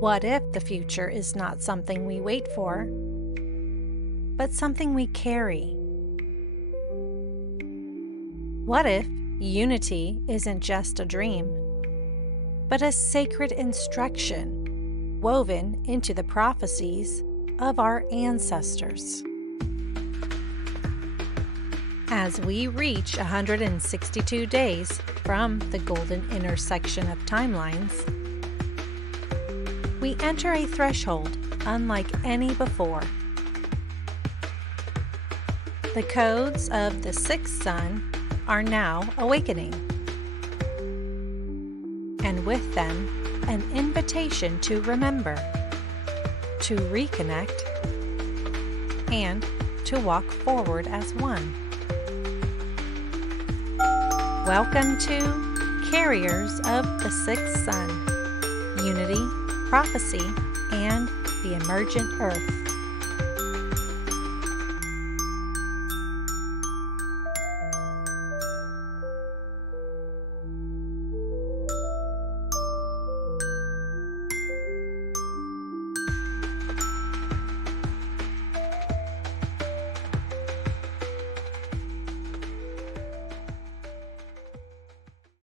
What if the future is not something we wait for, but something we carry? What if unity isn't just a dream, but a sacred instruction woven into the prophecies of our ancestors? As we reach 162 days from the golden intersection of timelines, we enter a threshold unlike any before. The codes of the sixth sun are now awakening, and with them, an invitation to remember, to reconnect, and to walk forward as one. Welcome to Carriers of the Sixth Sun, Unity, Prophecy, and the Emergent Earth.